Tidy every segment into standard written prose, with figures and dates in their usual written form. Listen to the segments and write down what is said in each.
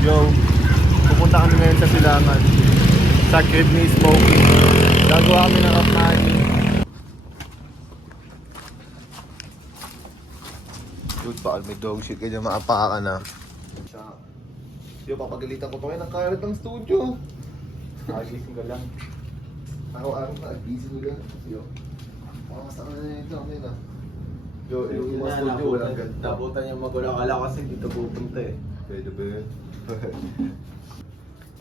Yo, pupunta kami ngayon sa Silangan. Sa Kidney Smoking. Gagawa kami ng rock money. Dude, bakal may dog shit kaya maapaka na. Yo, papagalitan ko pa ngayon ang karat ng studio. Agising ka lang. Araw-araw na, busy nila. Yo, makakasta ka na ito, amin na. Yo, yung mga studio, walang ganda. Nabutan yung magulang. Akala kasi dito pupunta eh. Pwede ba yun?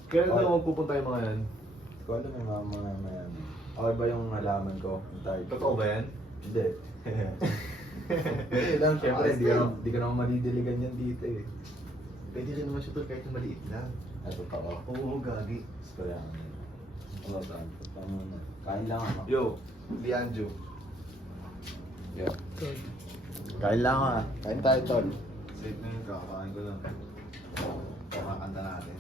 Kailan na magpupunta yung mga yan? Kung ano may mga yan. Okay ba yung halaman ko? Totoo ba yan? Hindi. Hindi lang, syempre, di ka naman madidiligan yan dito eh. Pwede rin naman siya tol kahit maliit lang. Ito pa ako. Oo, gagi. Gusto lang. Ano saan? Kain lang ako. Yo, Lianjo. Yeah. Kain lang ah. Kain tayo tol. Safe na yun, kakakain ko lang. Kakakanta natin.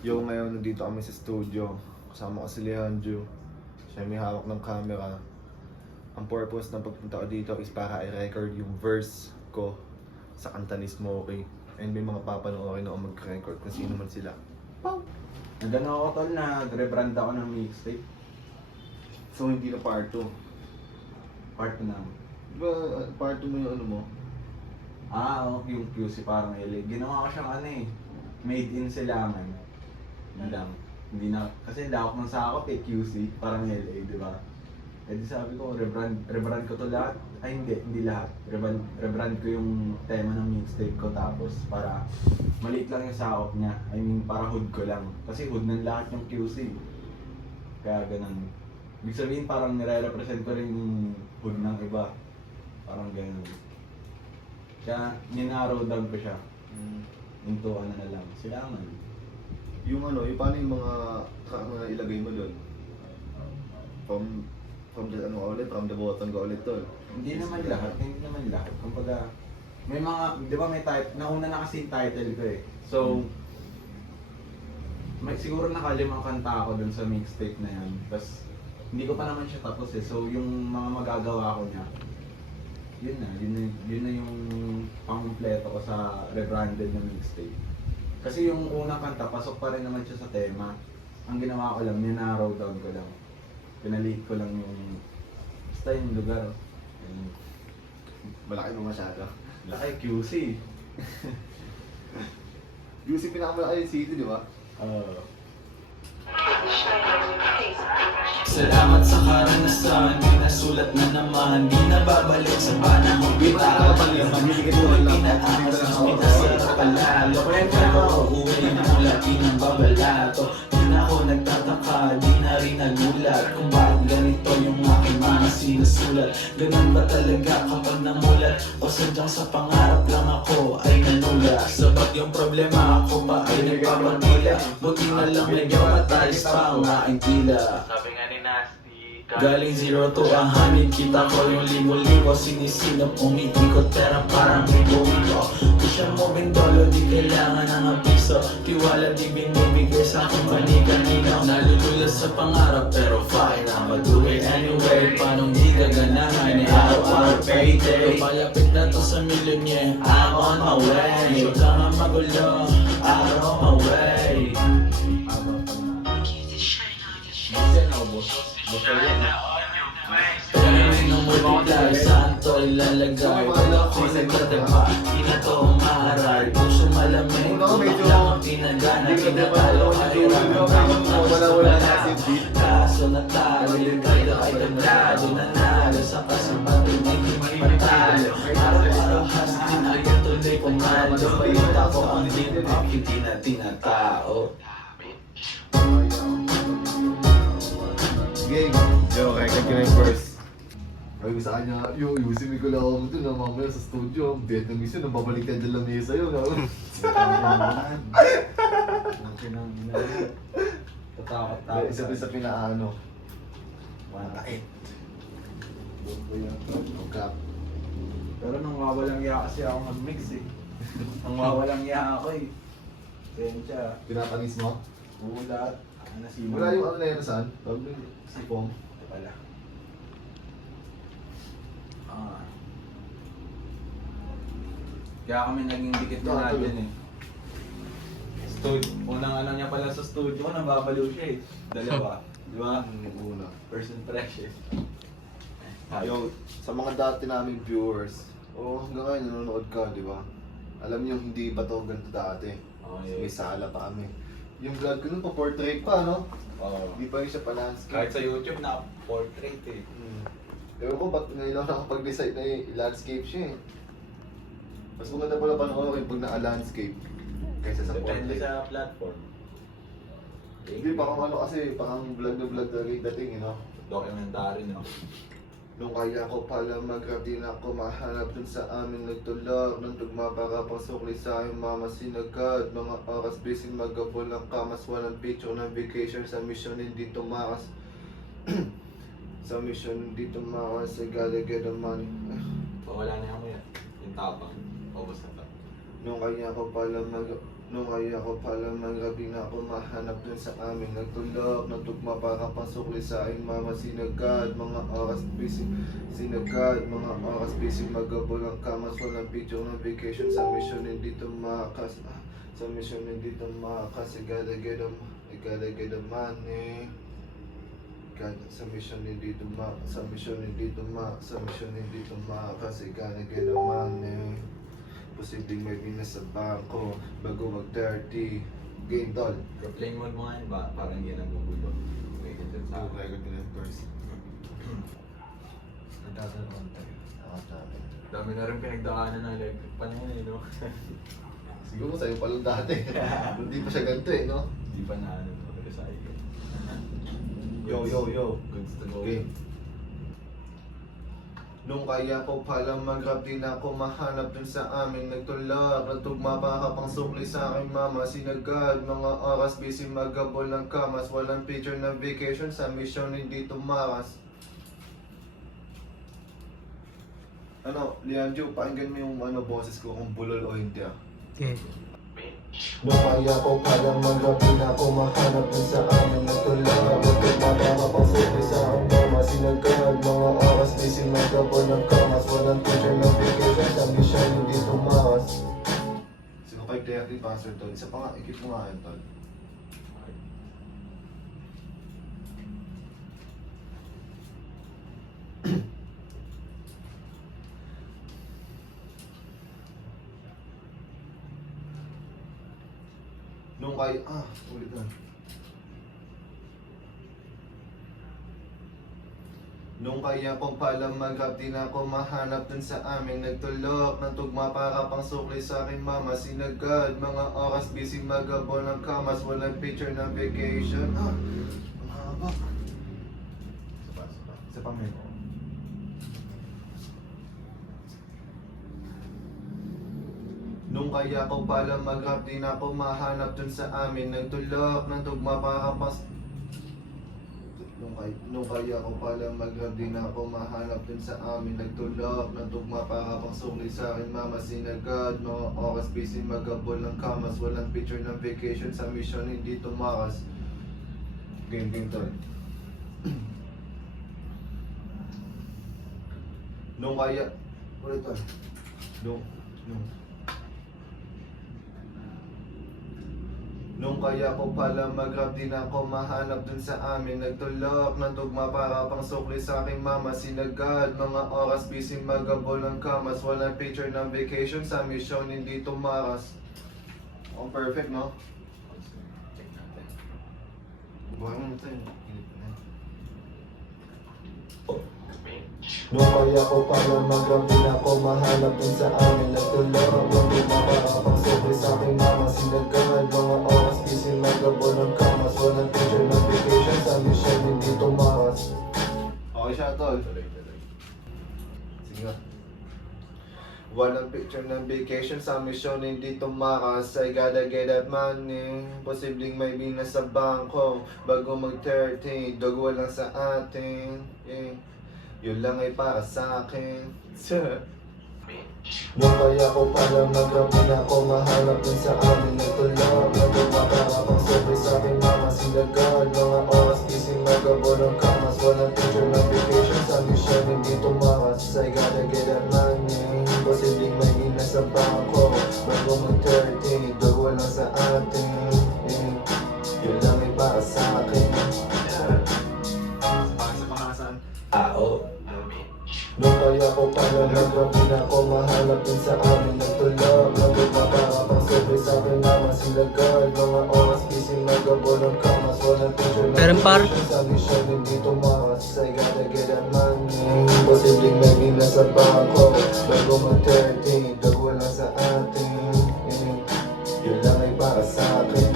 Yo, ngayon nandito kami sa studio. Kasama ko si Lianjo. Siya may hawak ng camera. Ang purpose ng pagpunta ko dito is para i-record yung verse ko sa kanta ni Smokey. And may mga papanoorin ako mag-record kung sino man sila. Nagano ako tol na rebrand ako ng mixtape. So hindi na part 2. Part na. Diba part 2 mo yung ano mo? Yung QC parang LA. Ginawa ko siyang ano eh. Made in Silangan. Yun lang. Hindi na, kasi lawak ng sakop eh, QC, parang LA, di ba? Eh di sabi ko, rebrand ko to lahat. Ay hindi lahat. Rebrand ko yung tema ng mixtape ko tapos para maliit lang yung sakop niya. I mean, para hood ko lang. Kasi hood ng lahat yung QC. Kaya ganun. Ibig sabihin parang nire-represent ko rin yung hood ng iba. Parang ganun. Kaya ninarrow down ko siya. Into ano na lang, Silangan. Yung ano, yung paano yung mga track na ilagay mo doon? From the ano ka ulit, from the bottom ka ulit tol. Hindi naman lahat. Kumbaga, may mga, di ba may type, nauna na kasi yung title ko eh. So, may siguro nakalimang kanta ako dun sa mixtape na yan. Tapos, hindi ko pa naman siya tapos eh. So, yung mga magagawa ko niya, yun na yung pang-kompleto ko sa rebranded na mixtape. Kasi yung unang kanta, pasok pa rin naman siya sa tema. Ang ginawa ko lang, ninarrow down ko lang. Pinaliit ko lang yung basta yung lugar. Malaki mo masyado. Laki, QC. UC pinakamalaki yung city, di ba? Salamat sa karanasan, di nasulat na naman, di na babalik sa panahon bitaw. Buhay pinaas, mas pinasarap palalo. Pero uuwi mula di nang babalato. Di na ako nagtataka, di na rin nagulat kung bakit ganito yung aking mga sinusulat. Ganun ba talaga kapag namulat? O sadyang sa pangarap lang ako ay nanula? Sabat yung problema ako pa ay nagpapatila. Buti na lang medyo matalis pa ang aking tila. Sabi nga ni Nasty, Galing 0 to 100, kita ko yung libo-libo. Sinisilap, umiikot, pera parang libo-libo. Di siya moving dolo, di kailangan ng abiso. Tiwala di binibigay sa akin mani-kanino. Nalulula sa pangarap pero fine, I'ma do it anyway. Paano di gaganahan ni araw-araw payday. Palapit na to sa milyon niya, I'm on my way. Huwag ka nga magulo, I'm on my way. Multiply, saan to ilalagay? Wala ko nagtatapa, di na to umaharal. Puso malamig, utak lang ang pinagana. Kinatalo, kahirap ang tamang kaso natalo, ligado ay tablado. Nanalo sa kasempatid, hindi matalo. Araw-araw husky na yan tuloy pumalo. Bayot ako ang hip-hop, hindi na tinatao. Game. Yo, record ko na yung verse. Sabi ko sa kanya, yo, yusin ko lang ako doon na mamaya sa studio. Vietnamese yun, nababalik ka dyan lang niya sa'yo. Tatakot-takot. Isa pa sa pinaano. Manakait. Pagkap. Pero nang wawalang iya kasi ako mag-mix eh. Nang wawalang iya ako eh. Sensya. Pinapanis mo? Oo, lahat. Nasiman. Wala yung ano na yan saan? Tawag mo si Pong. Ito pala. Kaya kami naging dikit na natin eh. Unang ano niya pala sa studio, nababaliw siya eh. Dalawa. Di ba? Una. First impression. Yo, sa mga dati naming viewers, hanggang ngayon nanonood ka, di ba? Alam niyo, hindi pa to ganito dati. Oh, May yes. sala pa kami. Yung vlog ko nun, pa-portrait pa, no? Oo. Hindi pa rin siya pa-landscape. Kahit sa YouTube na portrait eh. Ewan ko, ba't ngayon lang nakapag-decide na yung landscape siya eh. Mas maganda pala panoorin pag naka-landscape kaysa sa Depende portrait. sa platform. Hindi, parang ano kasi, parang vlog na vlog na rin dating, you know? Documentary no. Nung kaya ko pala mag-rapi na ako mahanap dun sa amin nagtulak ng tugma para pang sukli sa aking mama sinagad. Mga oras busy magabol ng kamas, walang picture ng vacation sa mission hindi tumakas. Sa mission hindi tumakas, I gotta get the money. Wala na yung yan. Yung tapang. Obos na to. Nung kaya ko pala mag-rapi na ako mahanap dun sa amin nagtulak ng tugma para pang sukli sa aking mama sinagad. Mga oras busy magabol ang kamas, walang picture ng vacation sa mission hindi tumakas. Sa mission hindi tumakas, I gotta get the money. Sa mission hindi tumakas, I gotta get the money. Posibleng may binas sa bangko bago mag-30. Game tol. Airplane mode mo nga yun ba? Parang hindi na nagugulo. Wait, ito sa akin. Record nila first. Dami na rin pinagdaanan ng electric pan yun eh, no? Siguro sa'yo pa lang dati. Hindi pa siya ganito eh, no? Hindi pa na ano, recycle. Yo. Goods to go. Okay. Nung kaya ko pala mag-rap din ako mahanap dun sa amin nagtulak nagtugma para pang sukli sa aking mama sinagad. Mga oras busy magabol ng kamas, walang picture ng vacation sa mission hindi tumakas. Ano, Leandro, pakinggan mo yung boses ko kung bulol o hindi ah. Okay. Nung kaya ko pala mag-rap din ako mahanap dun sa amin nagtulak nagtugma para pang sukli sa aking mama sinagad. Mga oras busy magabol ng kamas, walang picture ng vacation sa mission hindi tumakas. Sino kay Clarity Pastor tol? Isa pa nga, ikip mo nga yun tol. Nung kaya, ulit na. Nung kaya ko pala mag-rap din ako mahanap dun sa amin nagtulak ng tugma para pang sukli sa aking mama sinagad. Mga oras busy magabol ng kamas, walang picture ng vacation. Mahaba. Isa pa men. Nung kaya ko pala mag-rap din ako mahanap dun sa amin nagtulak ng tugma para pang Nung kaya ko pala mag-rap din ako mahanap dun sa amin nagtulak ng tugma para pang sukli sa akin mama sinagad. Mga oras busy magabol ng kamas, walang picture ng vacation sa mission hindi tumakas. Game tol. Nung kaya ulit tol. Nung kaya ko pala mag-rap din ako mahanap dun sa amin nagtulak ng tugma para pang sukli sa aking mama sinagad. Mga oras busy magabol ng kamas, walang picture ng vacation sa mission hindi tumakas. Perfect no? Check natin. Buhay mo ito yun. Nung kaya ko pala mag-rap din ako mahanap dun sa amin nagtulak ng tugma para pang sukli sa aking mama sinagad. Mga oras busy magabol ng kamas, walang picture ng vacation sa mission hindi tumakas. Okay siya tol. Tuloy. Sige nga. Walang picture ng vacation sa mission hindi tumakas. I gotta get that money. Posibleng may binas sa bangko bago mag-30. Dogwa lang sa atin. Yun lang ay para sa akin. Nung kaya ko pala mag-rap din ako mahanap dun sa amin nagtulak nagtugma para pang sukli sa aking mama sinagad. Mga oras busy magabol ng kamas, walang picture ng vacation sa mission hindi tumakas. I gotta get that money. Posibleng may binas sa bangko Nung kaya ko pala nagbabi na ako mahanap din sa amin nagtulog. Nagpapara pang sabi sa akin naman sila guard. Mga oras gising nagabo ng kamas. Walang picture na Pero par- sabi siya hindi tumakas. I gotta get that money. Posibleng may nasa bangko. Bago mag-13, dagwa lang sa atin. Yun lang ay para sa akin.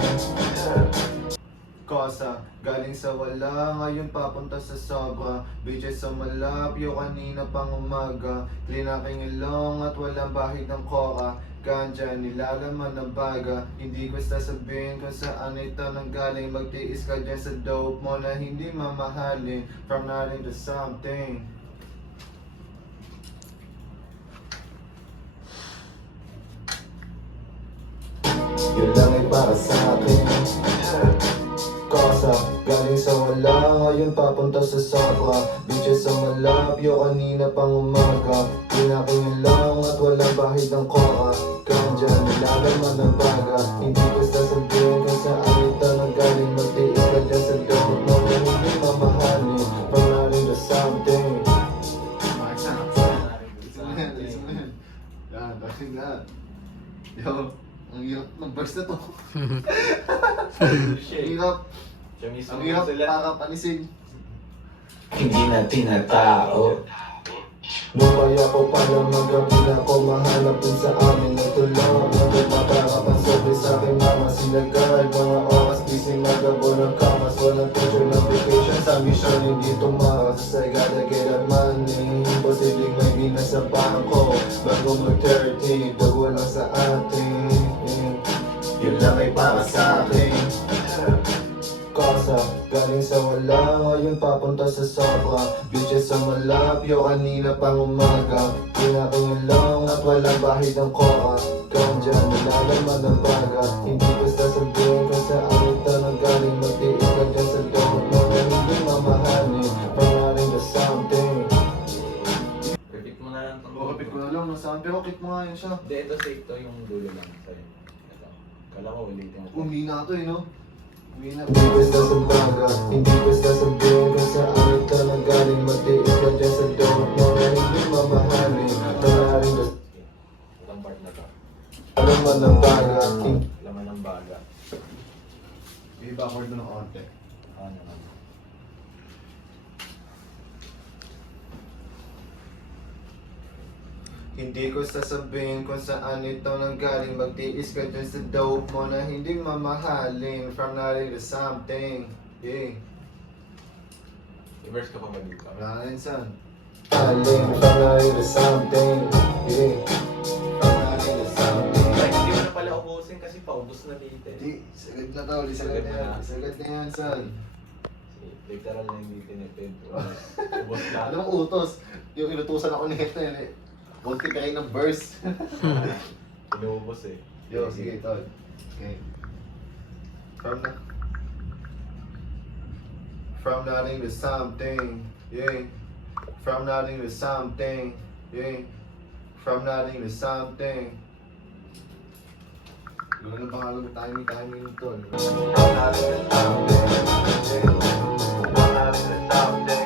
Kosa, galing sa wala, ngayon papunta sa sobra. Bitches sa malapyo, kanina pang umaga. Clean aking ilong at walang bahid ng koka. Ganja, nilalaman ng baga. Hindi ko sasabihin kung saan ito nanggaling. Magtiis ka dyan sa dope mo na hindi mamahalin. From nothing to something. Yun lang ay para sa akin. Kosa, galing sa wala, ngayon papunta sa sobra. Bitches sa malapyo, kanina pang umaga. Pinaking lang at walang bahid ng koka. Ganja, nilalaman ng baga. Hindi ko sasabihin kung saan ito nanggaling. Magtiis ka dyan sa dope mo na hindi mamahalin. From nothing to something. Yo, ang hirap ng verse na to. Ang hirap. Siya mismo Ang hirap sila. para panisin. Hindi na tinatao. Nung kaya ko pala magabi na ako mahanap din sa amin nagtulog. Nagpapara pang sabi sa akin mama sila guard. Mga oras gising nagabo ng kamas. Walang picture notification sa mission hindi tumakas. I gotta get that money. Posibleng may nasa bangko. Bago mag-13, dagwa lang sa atin. Yun lang ay para sa akin. Kosa, galing sa wala, ngayon papunta sa sobra. Bitches sa malapyo, kanina pang umaga. Pinaking lang at walang bahid ng koka. Ganja, nilalaman ng baga. Hindi ko sasabihin kung saan ito nanggaling. Magtiis ka dyan sa dope mo na hindi mamahalin. From nothing to something. Repeat mo na lang itong Kapit ko na lang ng sound, pero kit mo nga yun siya. Hindi, ito safe to yung dulo lang sa'yo. Ito. Kala ko ulitin mo. Umina to eh, no? Umina. Hindi ko sasabaga, hindi ko sasabihin kung saan ito nanggaling. Magtiis ka dyan sa dope mo na hindi mamahalin. From nothing to Itong part na to. alam mo ng baga. Laman ng baga. I-backward mo ng konti. Ano naman. Hindi ko sasabihin kung saan ito nanggaling. Magtiis ka dyan sa dope mo na hindi mamahalin. From nothing to something. Yeah. I-verse ka pa ba dito? Wala na rin son. Mahalin, from nothing to something. Yeah. From nothing to something. Like, hindi mo na pala ubusin kasi paubos na dito eh. Di, sagad na to. Sagad na yan. Sagad na yan son. Literal na hindi tinipid. Ubos lahat. Alam mo utos. Yung inutusan ako nito yun eh. Bunti ka rin ng verse. Inuubos eh. Yo, sige, tol. Okay. From nothing to something. Yeah. From nothing to something. Yeah. From nothing to something. Gano'n na pangalan mo timing tol. From nothing to something. Yeah. From nothing to something.